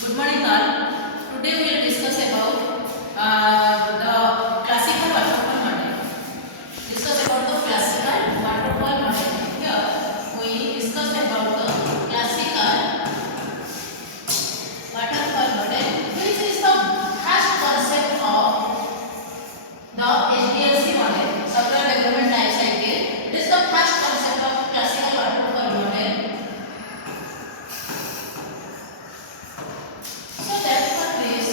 Good morning all. Today we will discuss about the classical waterfall model. Discuss about the classical waterfall model. Here we discuss about the classical waterfall model, which is the first concept of the HDLC model, Supply Development Life Cycle. It is the first concept of classical waterfall model. So that for this,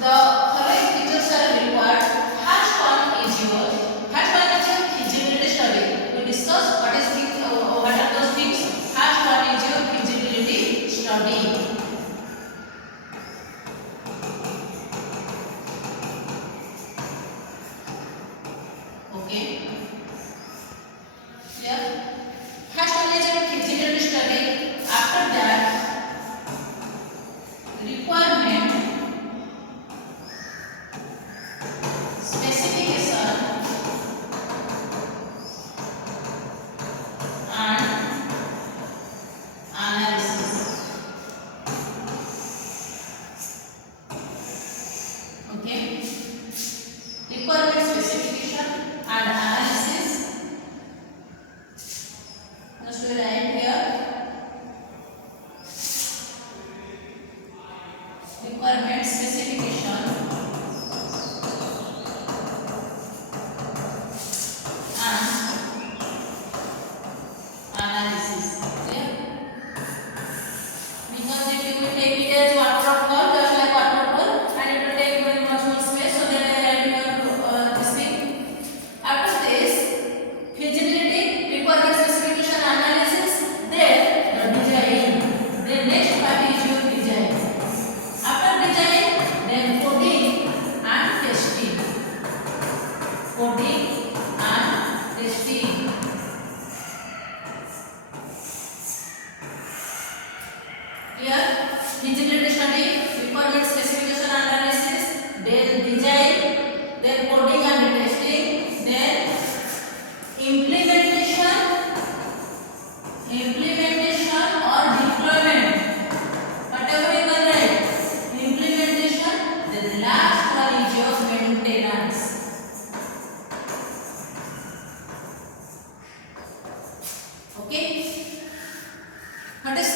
the following features are required. First one is your feasibility study. We discuss what are those things. First one is your feasibility study. Okay. Clear? First one is your feasibility study. After that, requirement, specification and analysis. Okay. Requirement, specification and analysis. Just we write here. Requirement, specification and analysis. Clear? Because if you will take it as waterfall, just like waterfall, and it will take very much more space, so that I write your this thing. After this, feasibility, requirement, specification, analysis. Then the design. Then next part is your design. After design, then coding and testing. Coding and testing. Here, feasibility study, requirement, specification, analysis, then design, then coding and testing, then implementation or deployment. Whatever you can write, implementation. The last one is your maintenance. Okay. What is